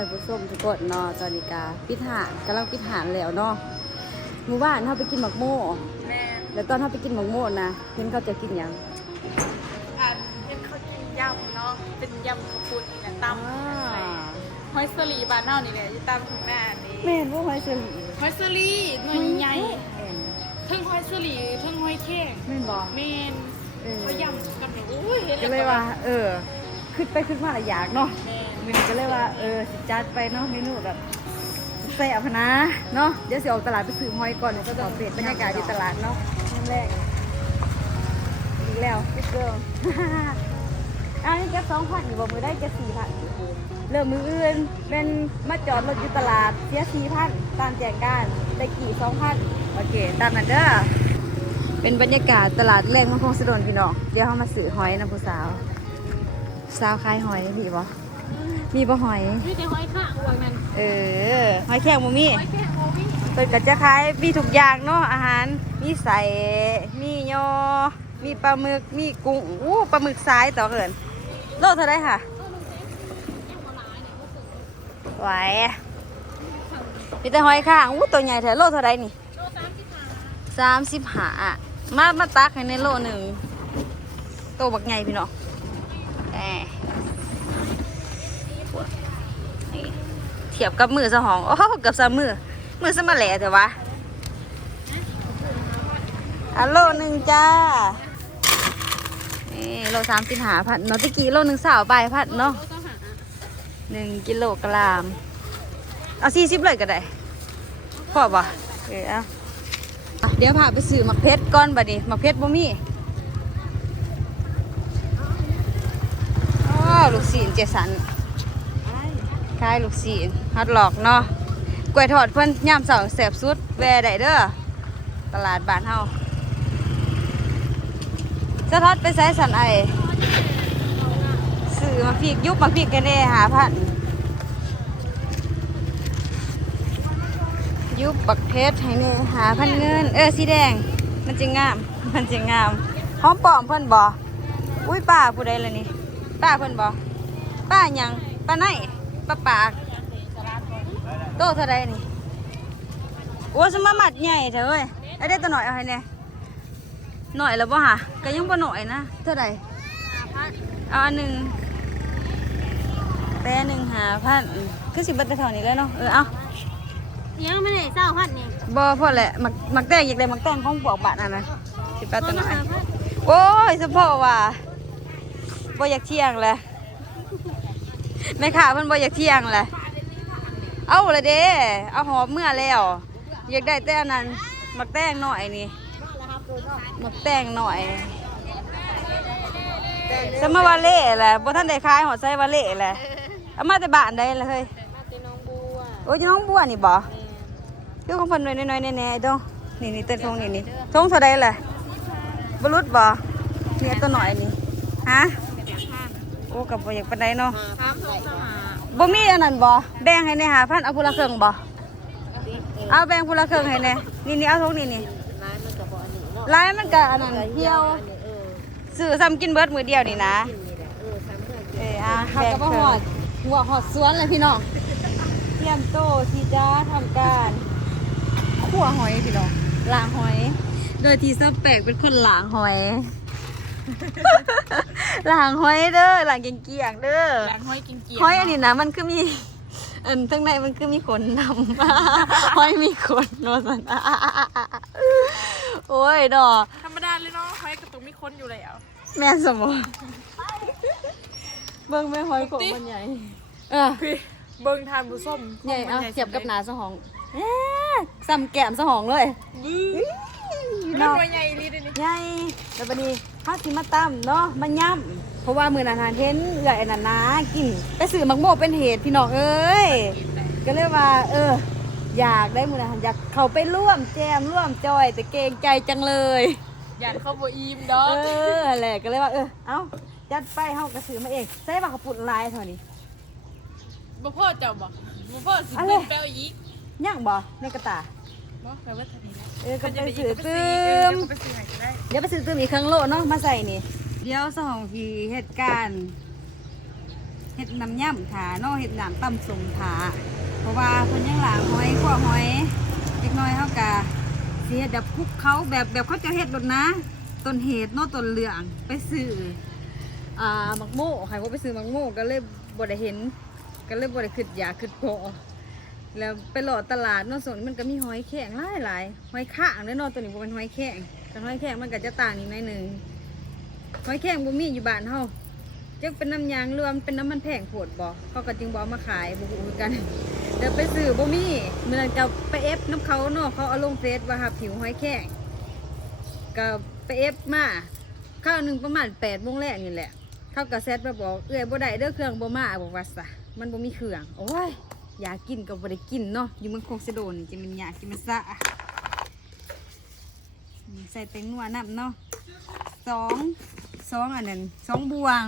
ายดีเด้อทายผู้ชมทุกคนเนาะตอนนี้กาพิธานกำลังพิธานแล้วเนาะหมู่บ้านเขาไปกินหมักโม่แม่แล้วตอนเขาไปกินหมักโม่นะเห็นเขาจะกินหยังอ่านเป็นข้าวกินยำเนาะเป็นยำข้าวปุ้นนี่แหละตำอ่าหอยสลีบ้านเฮานี่แหละอยู่ตามทุ่งนานี่แม่นว่าหอยเชอรี่หอยสลีหน่วยใหญ่แม่นๆทั้งหอยสลีทั้งหอยแข้งแม่นบอกแม่นเออเขายำกันเลยโอ้ยเห็นก็แล้วเลยว่า เออขึ้นไปขึ้นมาหลายอยากเนาะ แม่นก็เลยว่าเออสิจัดไปเนาะเมนูแบบแซ่บนะเนาะเดี๋ยวสิออกตลาดไปซื้อหอยก่อนเดี๋ยวก็จะเปลี่ยนบรรยากาศที่ตลาดเนาะนั่นแรกอีกแล้วพี่เกิร์ลอันนี้แกสองพันอยู่บ่มือได้แกสี่พันเริ่มมืออื่นเป็นมาจอดรถอยู่ตลาดเสียสี่พันตามแจงการได้กี่สองพันโอเค ตามนั้นเด้อเป็นบรรยากาศตลาดแรงของพงสะดนพี่น้องเดี๋ยวเขามาซื้อหอยนะผู้สาว สาวขายหอยมีบ่ มีบ่หอยมีแต่หอยข้างวางนั้นเออ หอยแครงบ่มีหอยแข้งโอ้ยเปิดก็จะขายมีทุกอย่างเนาะอาหาร มีใส่มียอ มีปลาหมึก มีกุ้งอู้ปลาหมึกสายต่อเกินโลเท่าไรค่ะไหวมีแต่หอยข้างอู้ตัวใหญ่แท้โลเท่าไรนี่โลสามสิบห้าสามสิบห้ามามาตักให้ในโลหนึ่งโตบักใหญ่พี่น้องแหม นเทียบกับมือสหอง โอ้เกับสามมือ มือสมาแหล่เถอะวะอันโลหนึ่งจ้านี่โลสามสิบหาพันเนาะตะกี้โลหนึ่งสาวไปพันเนาะหนึ่งกิโลกรัมเอาสี่สิบเลยก็ได้พอป่ะเออเอาเดี๋ยวพาไปซื้อมักเพชรก่อนบัดนี้มักเพชรบ่มีอ๋อลูกศิลเจสัน ขายลูกศิลฮัดหลอกเนาะกล้วยทอดเพิ่นย่ามเสาร์แสบสุด แวได้เด้อตลาดบ้านเฮาสะทอดไปใส่สันไอซื้อมาพริกยุบมาพริกกันเด้หาพันยุบบักเพชรให้เน่หาพันเงิน เออสีแดง มันจะงาม มันจะงามหอมปอมเพิ่นบ่อุ้ยป้าผู้ใดล่ะนี่ป้าเพิ่นบ่ป้ายังป้าไหน ป้าปากโตเท่าใดนี่โอ้สมามัดใหญ่เถอะเว้ยไอ้ได้ตัวหน่อยเอาให้แน่หน่อยแล้วบ่หะก็ยังบ่หน่อยนะเท่าใดเอาอันหนึ่งแต่หนึ่งหาพันคือสิบเบัตรเท่านี้แล้วเนาะเออเอายังไม่ได้เศร้าพันนี่บอพอแหละมักมักแตงอยากได้มักแตงของปวกบาทนั่นนะสิบแปดตัวน้อยโอ้ยสะโพกว่ะบ่อยากเที่ยงเลย แม่ค้ามันบ่อยากเที่ยงเลยเอาเลยเด้เอาหอมเมื่อแล้ว อยากได้แต่อันนั้นมักแตงหน่อยนี่มักแตงหน่อยสมาวาเล่แหละบ่ท่านได้ขายหอดไซวาเล่แหละเอามาแต่บ้านได้เลยเฮ้ยโอ้ยน้องบัวนี่บ่คือของเพิ่นน้อยๆแน่ๆเด้อนี่นี่เต้นทงนี่นี่ทงเท่าใดล่ะบ่รุดบ่เนี่ยตัวหน่อยนี่ฮะ โอ้กับบ่อยากปานใดเนาะสามสองสามหาบ่มีอันนั้นบ่แบ่งให้แหน่หาพันเอาผู้ละครึ่งบ่เอาแบ่งผู้ละครึ่งให้แหน่นี่นี่เอาทงนี่นี่ลายมันก็อันนั้นเที่ยวซื้อซ้ำกินเบิดมื้อเดียวนี่นะเอออะเขาก็มาหอดหัวหอดสวนเลยพี่น้องเตรียมโตะที่จะทำการขั่วหอยพี่น้องล้างหอย โดยที่ซับแปลกเป็นคนล้างหอย ล้างหอยเด้อล้างเกี่ยงๆเด้อหลังหอยกินเกี๊ยวหอยอันนี้นะมันคือมีอันข้างในมันคือมีขนดำหอยมีขนโนสันโอ้ยดอกธรรมดาเลยเนาะหอยกระตุกมีคนอยู่แล้วแม่นสมองเบิ่งแม่หอยโขงมันใหญ่เออพี่เบิ่งทานบุส้มใหญ่เอาเทียบกับหนาสหองแหม่ซ้ำแก้มสหองเลยบื้อพี่มันน้องตัวใหญ่ลีเดยวนี่ใหญ่แล้วบัดนี้ เฮาสิมาตำเนาะมาย่ำเพราะว่ามื้อนั้นหาเห็นเอื้อยอันนั้นนะกินไปซื้อมักโมเป็นเหตุพี่น้องเอ้ยก็เลยว่า เออ อยากได้มื้อนั้นอยากเข้าไปร่วมแจมร่วมจอย แต่เกรงใจจังเลยหยันเข้าบ่อิ่มดอเอกอแหละก็เลยว่าเออเอ้าจัดไปเฮาก็ซื้อมาเองใส่บักกระปุกลายเท่านี้บ่พ่อเจ้าบ่บ่พ่อสิอะไรเพิ่นแปลอีกย่างบ่ในกระตา บอกไปว่าทำนี้นะเออก็ก็ไปจะไปซื้อซื้ตื้อมไปซื้อไหนก็ได้เดี๋ยวไปซื้อตื้มอีกครั้งโลเนาะมาใส่นี่เดี๋ยวสองทีเหตุการณ์เฮ็ดน้ำย่ำถาเนาะเฮ็ดน้ำตำสมถาเพราะว่าเพิ่นยังหลางหอยขั่วหอยเล็กน้อยเฮากะสิเฮ็ดแบบคลุกเขาแบบแบบเขาจะเฮ็ดรดนะต้นเหตุเนาะต้นเหลืองไปซื้ออ่ามักโม่ใครว่าไปซื้อมักโม่ก็เลยบ่ได้เห็นก็เลยบ่ได้คิดอยากคิดพอ แล้วไปหลอดตลาดเนาะส่วนมันก็มีหอยแข็งหลายหลายหอยข้างเด้อนาะตัวนี้บ่เป็นหอยแข็งแต่หอยแข็งมันก็จะต่างอีกหน่อยหนึ่งหอยแข็งบ่มีอยู่บ้านเฮาจักเป็นน้ำยางรวมเป็นน้ำมันแพงโพดบ่เขาก็จึงบ่เอามาขายบ่ฮู้คือกันเดี๋ยวไปซื้อบ่มีเมื้อนั้นก็ไปเอฟน้ำเขาเนาะเขาเอาลงเฟซว่าหาผิวหอยแข็งก็ไปเอฟมาข้าวหนึ่งประมาณ8โมงแรกนี่แหละเขาก็แซดมาบอกเอ้ยบ่ได้เด้อเครื่องบ่มาบอกว่าซะมันบ่มีเครื่องโอ้ย อยากกินก็บ่ได้กินเนาะอยู่เมืองโคกเซโดนนี่จะมันอยากกินมันซะนี่ใส่แตงนัวน้ำเนาะสองสองอันนั้นสองบวง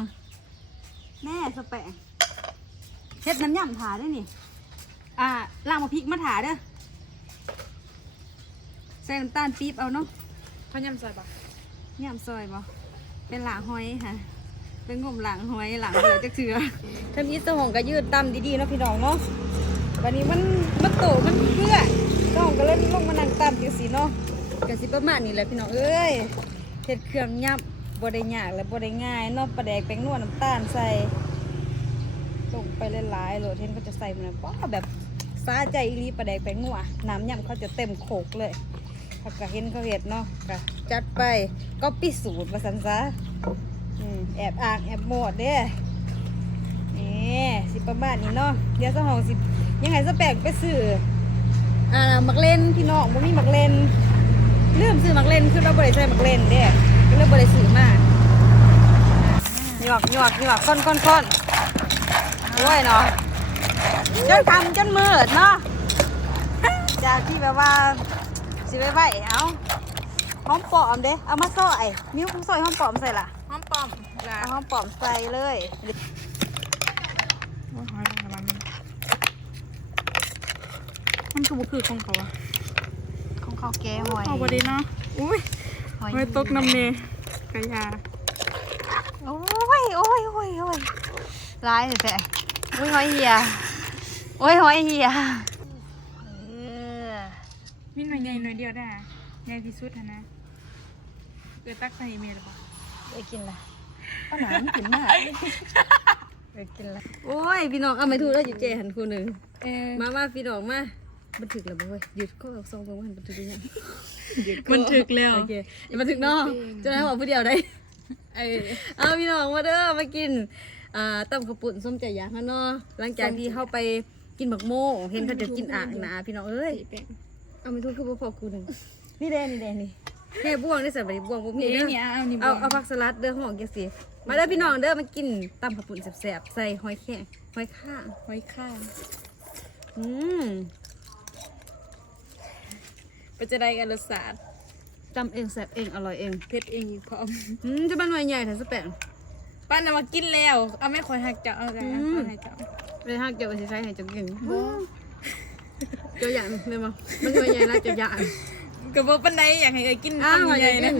แม่สแปะเฮ็ดน้ำยำถาได้นี่ อ่าล่างมาพริกมาถาเด้อใส่น้ำตาลปี๊บเอาเนาะเขายำใส่ปะยำซอยบ่เป็นหลางหอยค่ะเป็นงมหลางหอยหลางเดือจักเถือทำอีสหองก็ยืดตำดีๆเนาะพี่น้องเนาะ วันนี้มันมันโตมันเพื่อต้องก็เล่นลงมานั่งตามจังสีเนาะกันสิประมาณนี้แหละพี่น้องเอ้ยเฮ็ดเครื่องยับบได้ยากและบได้ง่ายเนาะปลาแดกแป้งนวดน้ำตาลใส่ลงไปหลายๆโหลดเทนก็จะใส่มันป้าแบบสาใจอีลีปลาแดกแป้งนวดน้ำยำเขาจะเต็มโขกเลยเขาก็เห็นเขาเห็ดเนาะก็จัดไปก็พิสูจน์ว่าสันซะแอบอ่างแอบหมดเด้นี่สิประมาณนี้เนาะเดี๋ยวสหองสิ ยังไงสแปกไปซื้ออ่ามักเล่นพี่น้องบ่มีมักเล่นลืมซื้อมักเล่นคือเราบ่ได้ใช้มักเล่นเด้ก็เลยบ่ได้ซื้อมาหยอกหยอกหยอกก้อนก้อนก้อนด้วยเนาะจนทำจนมืดเนาะจากที่แบบว่าสิไว้ไว้เอาหอมปลอมเด้เอามาซอยมิ้วซอยหอมปลอมใส่ละหอมปอมลาเอาหอมปลอมใส่เลยโอ้ยหอยทำมัน มันคือบุคือของเขาอะของเขาแก้หอยเอาบดีเนาะอุ้ยหอยหอยตกน้ำเนยกระยาโอ้ยโอ้ยโอ้ยโอ้ยร้ายเลยแท้โอ้ยหอยเหียโอ้ยหอยเหียเออมีหน่อยใหญ่หน่อยเดียวได้อะใหญ่ที่สุดอะนะเกิดตักใส่เมล์หรอปะไปกินละป้าหนามกินมากไปกินละโอ้ยพี่น้องเอาไม่ถูกแล้วอยู่เจหันคู่หนึ่งเออมาว่าพี่น้องมา บันทึกแล้วบ่เว้ยหยุดข้อสองตรงว่าหันบันทึกได้ยังหยุดข้อมันถึกแล้วโอเคอย่าบันทึกเนาะจะได้บอกผู้เดียวได้เออเอาพี่น้องมาเด้อมากินอ่าต้มกระปุ่นส้มใจยางฮะเนาะหลังจากที่เข้าไปกินบักโม่เห็นเขาจะกินอ่างนะพี่น้องเอ้ยเอาไม่ทุกคือบ่พอกูหนึ่งนี่แดงนี่แดงนี่แค่บ่วงได้ใส่ใบ่วงบ่มีนี่เด้อเนี่ยเอานี่เอาเอาผักสลัดเด้อห้องจังซี่มาเด้อพี่น้องเด้อมากินตำกระปุ่นแซ่บๆใส่หอยแครงหอยข้างหอยข้างอืม เป็นจะได้กันรสชาติตำเองแซ่บเองอร่อยเองเผ็ดเองอีกพร้อมอืมจะบ้านหน่วยใหญ่แท้สแปงป้านำมากินแล้ว เอาไม่คอยหักเจ้าเอากันอืมคอยหักเจ้าเลยฮักเจ้าก็สิใช้ให้เจังกินเจ้าอย่างเลยมั้งมันหน่วยใหญ่แล้วเจ้าอย่างกระบอกปันไดอยากให้เอ้ยกินอ้าวคำใหญ่ๆนะ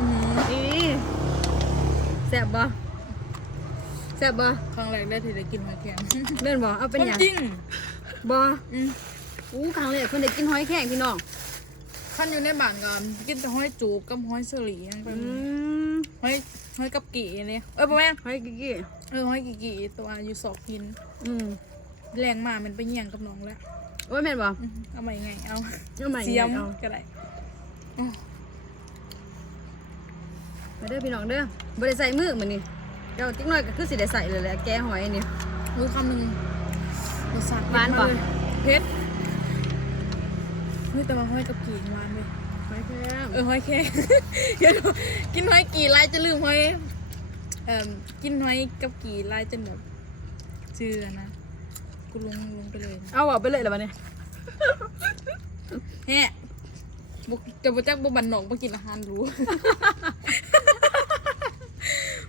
อืมอีแซ่บบ่แซ่บบ่ครั้งแรกได้ที่ได้กินหอยแครงเล่นบ่เอาเป็นหยังจริง บ่อืมอู้ครั้งแรกเพิ่นได้กินหอยแครงพี่น้องขั้นอยู่ในบ้านก่อนกินแต่หอยจูบกับหอยเสลียังเป็นอืมหอยหอยกับกี่เนี่ยเออประมาณหอยกิ๊กเออหอยกี่กี่ตัวอยู่สอบกินๆอืมแรงมามันไปเยี่ยงกับน้องแล้วโอ้ยแม่นบ่อืมเอาใหม่ไงเอาเอาใหม่เสียมเอาก็ได้มาเด้อพี่น้องเด้อบ่ได้ใส่มือมื้อนี้เจ้าติ๊กน้อยก็คือสิได้ใส่เลยแหละแกะหอยนี่รู้คำหนึ่ง รสชาติหวานปะเผ็ดเฮ้ยแต่ว่าหอยกับกี่หวานเลยหอยแครงเออหอยแค่เดี๋ยวกินหอยกี่ลายจะลืมหอยเอ่อกินหอยกับกี่ลายจนแบบเชื่อนะกูลงลงไปเลยนะเอาออกไปเลยเหรอบัดนี้แฮะบุกจะบุจักบุบันนอกบุกินอาหารหรู้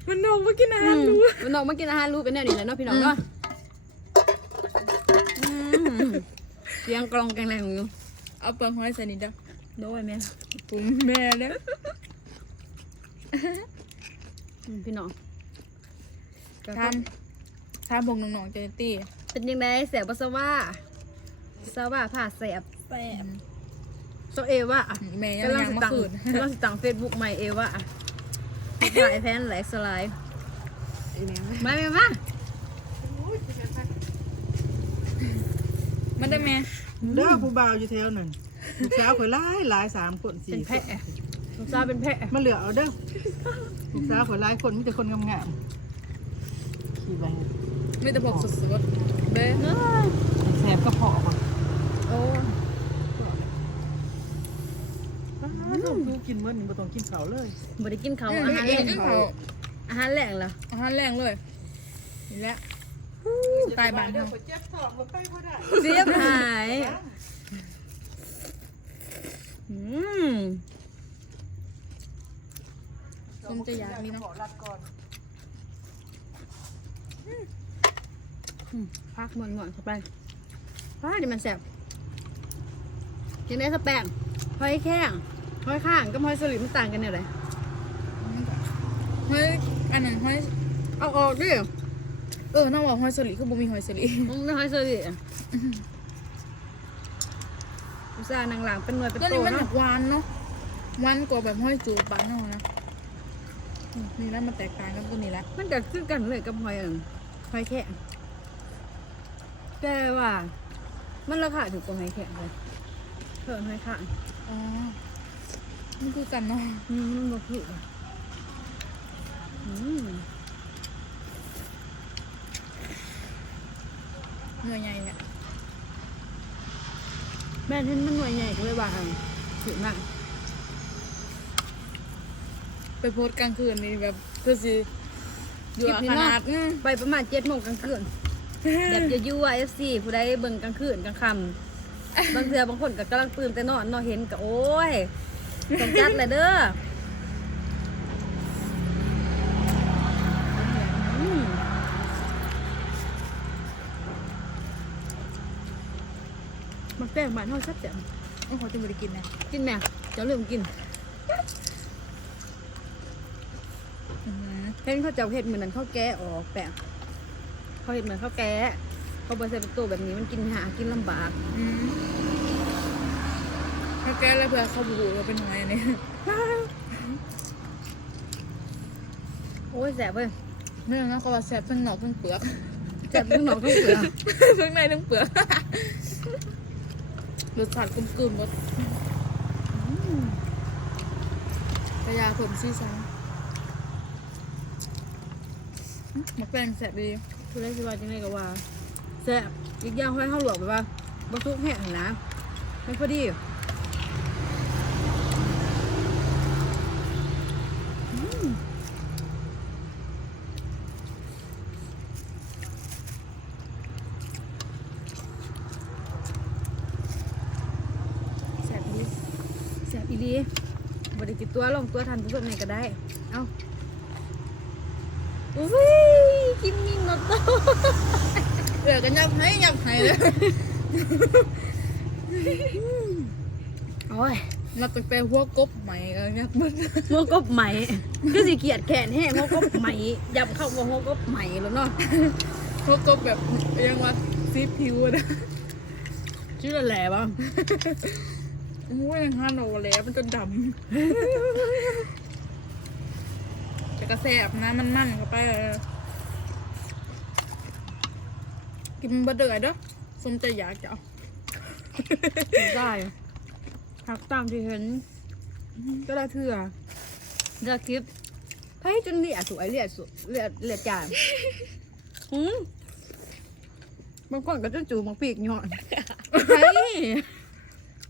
มันนอกบุกินอาหารหรู้ มันน้องมากินอาหารรู้เป็นแนวนี้แหละเนาะพี่น้องเนาะ เสียงกลองแกงแรงอยู่เอาเปลือกหอยใส่นี่เด้อโดยแม่ปุ้มแม่เด้ออืมพี่น้องทำทำพวกน้องๆเจเนตี้เป็นยังไงแสบปัสสาวะสาวะผ่าแสบแซ่บโซเอวะแม่ยังกำลังยังสิมาตังขืนกำลังสิตังเฟซบุ๊กใหม่เอวะหลายแพนหลายสไลด์มาแม่มา มันได้แม่เด้อผู้บ่าวอยู่แถวนั้นลูกสาวข่อยหลายหลายสามคนสี่เป็นคแพะนลูกสาวเป็นแพะมาเหลือเอาเด้อลูกสาวข่อยหลายคนมีแต่คนงามๆขี่ไปไม่แต่บอกสดๆเด้อแสบก็พอก่อนโอ้ต้องดูกินเมื่อนี่บ่ต้องกินเผาวเลยบ่ได้กินเขาวอาอาหาหารรแรแรงงเขาอาหารแรงเหรออาหารแรงเลยนี่แหละ ตายบ้านเด้อเขาเจ็บท้องบ่ไปบ่ได้เสียบหายอืมส้มจะอยากมีเนาะขอรัดก่อนพักหมอนหมอนเข้าไปป้าดิมันแสบกินได้สแปงหอยแข้งหอยข้างกับหอยสลิดมันต่างกันเนี่ยไรเฮ้ยอันนั้นหอยเอาออกดิ เออน้องบอกหอยสลิคือบ่มีหอยสลิมึงได้หอยสลิดอะอุตส่าห์นางหลังเป็นหน่วยเป็นตัวโตนี้มันแบเนาะบหวานเนาะหวานกว่าแบบหอยจูบบ้านเนาะนะอืมนี่แหล้วมันแตกต่างกันตัวนี้แหละ มันก็คือกันเลยกับหอยอันหอยแข้งแต่ว่า มันราคาถูกกว่าหอยแข้งเลยเพิ่มหอยข้างอ๋อมันคือกันเนาะอืมมันบ่ผิดอะอืม หน่วยใหญ่เนี่ยแม่เห็นมันหน่วยใหญ่ก็เลยว่าอันถือมากไปโพสต์กลางคืนนี่แบบเพื่อสิอยู่ขนาดอืมไปประมาณเจ็ดโมงกลางคืนแบบจะยั่วเอฟซีผู้ใดเบิ่งกลางคืนกลางค่ำบางเทื่อบางคนก็กำลังตื่นแต่นอนนอนเห็นก็โอ้ยต้องจัดเลยเด้ออืมมัน แป้งบ้านเฮาชัดแจ๋วโอ้โหจะไม่ได้กินนะกินแม่เจะเริ่มกินอือหือเห็นเขาเจ้าเห็ดเหมือนนั้นเขาแกะออกแปะเขาเห็ดเหมือนเขาแกะเขาบอใส่เป็นตัวแบบนี้มันกินหากินลำบากอืมถ้าแกเลยเผื่อเขาบูว่าเป็นหอยอันนี้โอ้ยแสบเว้ยไม่รู้นะเขาว่าแซ่บทั้งหนอกทั้งเปลือกแสบทั้งหนอกทั้งเปลือกทั้งในทั้งเปลือก รสชาติกลมกลืนหมดกระยาผมซีซังมหมักแป้งแสบดีคือได้สิว่าจังไงก็ว่าแสบอีกอย่างห้อยข้าวหลวกแบบว่าบะทุกแห้งนะไม่พอดีอืมแซ่บอีหลีแซ่บอีหลีบไดิกิน ตัวลงตัวทันผู้ชมไหนก็ได้ เอ้าอุ้ยกินมินโนโตเดี๋ยวกันยับให้ยับให้เลยโอ้ยนับตั้งแต่หัวกบใหม่ก็ยับมึนหัวกบใหม่ก็สิเกียดแขนแห้งหัวกบใหม่ยับเข้าว่าหัวกบใหม่แล้วเนาะหัวกบแบบยังว่าซีดผิวอะนะชื่อแหล่บ้างโอ้ยฮันโอแล้วมันจะดำแต่กระแสบนะมันมันเข้าไปเลยกินบะเดือยเด้อสมใจอยากจะเอาได้หักตามที่เห็นก็ได้เถื่อเลือกคลิปไพ่จนเลียสวยเลียสวยเลียเลียจานหืมบางคนก็จะจูบมังปีกหย่อนไพ่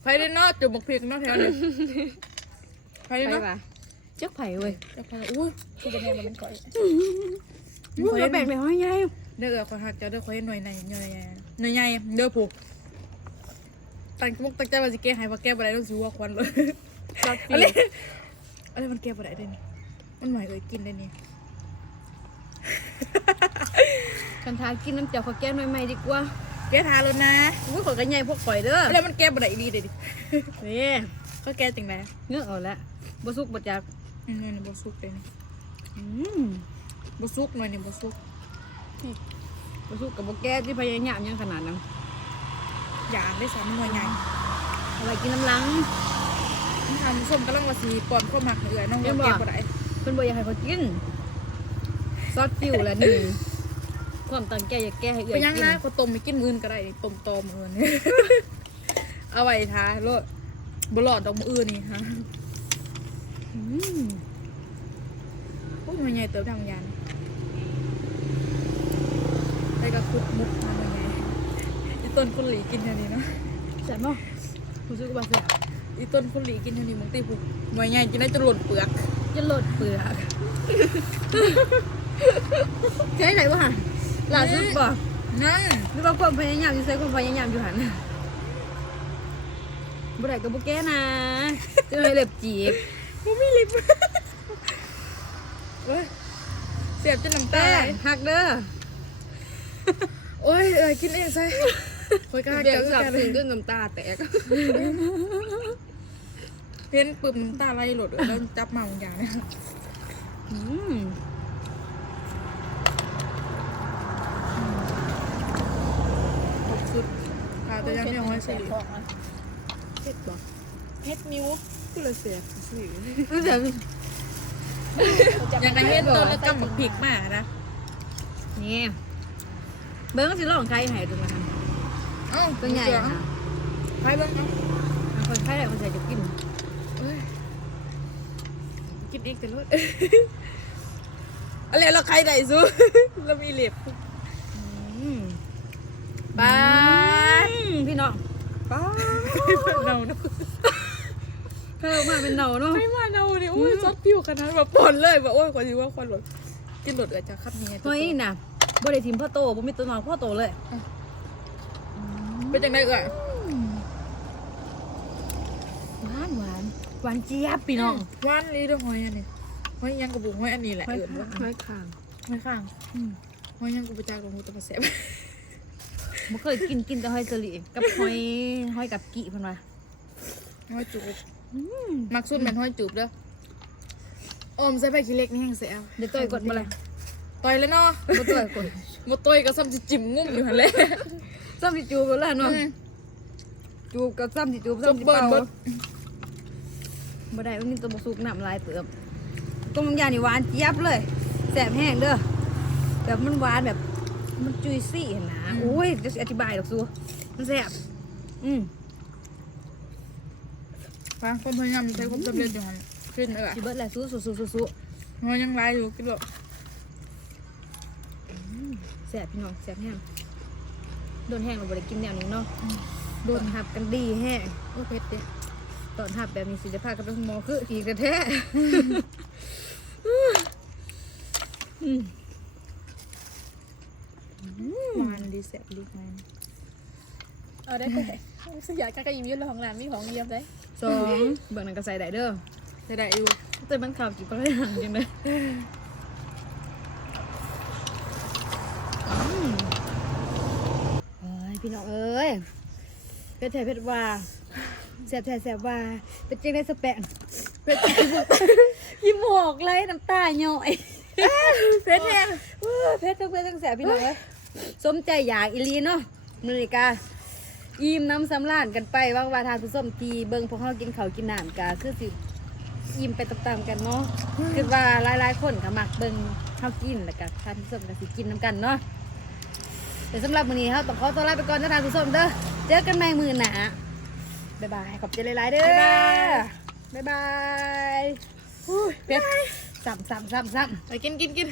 ใครได้นอดจุบบักพริกเนอแถวนี้ใครได้ไพ่นอดปะเจ้าไผ่เว้ยจะพาอุ้ยกูจะแม่มันเป็นก่อยมึงก็แบ่งไปห้อยไงเด้อคอยหักเจ้าเด้อคอยหน่วยในหน่วยใหญ่หน่วยใหญ่เด้อผูกตั้งมุกตั้งใจว่าสิแก้ให้ว่าแก้บ่ได้ต้องสิว่าควันเลยรักอะปีไรอะไรมันแก้บ่ได้ได้นี่มันหมายเอ้ยกินได้นี่คันทากินน้ำเจียวข้าวแก้วหน่อยใหม่ดีกว่า แกทาแล้วนะอุ้ยขอยกันใหญ่พวกข่อยเด้อแล้วมันแก้บ่ได้ดีเด็ดดินี่ก็แก้จังไดเงือกเอาละบ่สุกบ่จักอืมนี่บ่สุกเลยนี่อืมบ่สุกหน่อยนี่บ่สุกบ่สุกกับบ่แก้ที่พยายามยังขนาดนั้นอย่างได้สามหน่วยใหญ่อะไรกินน้ำลังมันทำส้มกำลังว่าสีปอนความหักเหลือน้องเดี๋เลี้ยยวงบอกแก้บ่ได้เพิ่นบ่อยากให้เขากินซอสฟิวและนี่ ความตั้งใจอยากแก้ให้เอื้ไปอยยังกินนะก็ต้มไปกินมื้ออื่นก็ได้ต้มตอมื้อนี้เอาไว้ทาโลดบ่หลอดดอกมื้ออื่นนี่ฮะอืมโอ้ยหน่วยใหญ่เติบทางยานไปกับคุดมุกมาหน่วยใหญ่อีต้นคนหลีกินเท่านี้เนาะแซ่บบ่รู้สึกว่าแซ่บอีต้นคนหลีกินเท่านี้มึงตีผูกหน่วยใหญ่กินได้จะหล่นเปลือกจะโลดเปลือกใช่ไหนบ่หั่น ล่าสุดบ่นั่นหรือว่าความพยายามอยู่ใส่ความพยายามอยู่หั่นบ่ได้ก็บ่แก้นะจะให้เล็บจีบกูไม่ลิบเว้ยเสียบจนน้ำตาแต่ไหลหักเด้อโอ้ยเออกินเองใส่คอยกล้าเบียเจกอสับกันถึงด้วยน้ำตาแตกเห็นปึบน้ำตาไหลหลดเออแล้วจับมาบางอย่างเนี่ย อืม ครบสุดพาแต่ ยังไม่เอาไว้ใส่เผ็ดบ่เฮ็ดนิ้วก็เลยเสียบสิรู้จักอย่างไรเฮ็ดต้นแล้วกำหมักผิกมากนะนี่เบิ้งสิลองใครให้ดูมาทเอ้าำตัวใหญ่นะไปเบ้างเอ้าบางคนใครได้คนใส่จะกินเอ้ยกินเองแต่รถอะไรเราใครได้ซูเรามีเหล็บ อืม ไป อืมพี่น้อง ป้าเนาเนาะเพิ่มมาเป็นเนาเนาะไม่มาเนาเนี่ยโอ้ยซอสผิวขนาดแบบปนเลยแบบโอ้ยกว่าที่ว่าคนหลดกินหลดเออจะขับนี้เฮ้ยน่ะบ่ได้ทีมพ่อโตบ่มีตัวน้องพ่อโตเลย เป็นจังไดเอ่ยหวานหวานหวานเจี๊ยบพี่น้องหวานลีเด้วยหอยอันนี้หอยยังกระบุกหอยอันนี้แหละไม่เอื่นว่าไม่ข้างหอยข้างหอยยังกระบุกจากลงหูตะปะแสบ บ่เคยกินกินแต่หอยสลิกับหอยหอยกับกี่เพิ่นว่าหอยจูบอืมมักสุดเป็นหอยจูบเด้ออมใส่ใบขี้เหล็กนี่แห้งเสียเดี๋ยวต่อยกดมาเลยต่อยแล้วเนาะบ่ต่อยกดมาต่อยกับซ้ำสิจิ้มงุ้มอยู่หั่นแหละซ้ำสิจูบแล้วเนาะอืมจูบกับซ้ำสิจูบจบซ้ำสิเบิดเป่าเบิดบ่ได้มันมีตัวบกสุกน้ำลายเติบต้มยำนี่หวานเจี๊ยบเลยแสบแห้งเด้อแบบมันหวานแบบ มันจุยซี่เห็นนะโอ้ยจะอธิบายดอกซูมันแสบอืมฟังความพยายามใช้ความสำเร็จอยู่หั่นขึ้นเออสิเบิดแหละสู้สู้สู้สู้สู้หอยยังลายอยู่กินแบบแสบพี่น้องแสบแห้งโดนแห้งเราบ่ได้กินแนวนี้เนาะโดนหับกันดีแห้งโอ้เผ็ดเด้ตอนหับแบบนี้สิจะพากันไปหมอคืออีกแท้อืม หวานดีแสบดีไหมเอาได้แต่สยามกากยิ้มยืนของร้านมีของเยี่ยมได้สองเบิ่งนั่นก็ใส่ได้เด้อจะได้อยู่แต่มันข่าวกี่ปลาอย่างจังเลยเอ้ยพี่น้องเอ้ยเพชรแท้เพชรว่าแสบแท้แสบว่าเป็นจังได้สแปงเพชรยิ้มหอกเลยน้ำตาย่อยเพชรแห้งเออเพชรทั้งเพชรทั้งแสบพี่น้องเอ้ย สมใจอยากอีหลีเนาะมือนี้กาอิ่มน้ำสำราญกันไปว่างว่าทานผู้ส้มทีเบิ่งพวกเขากินเขาวกินน้ำกาคือสิยิ้มไปตามๆกันเนาะคือว่าหลายๆคนก็มักเบิ่งข้าวกินแล้วก็ทานผู้ชมก็สิกินน้ำกันเนาะแต่สำหรับมื้อนี้เฮาต้องขอตัวลาไปก่อนนะทานผู้ชมเด้อเจอกันใหม่มื้อหน้าบ๊ายบายขอบใจหลายๆเด้อบ๊ายบายฮู้เพชรซ้ำๆๆๆไปกินกินกิน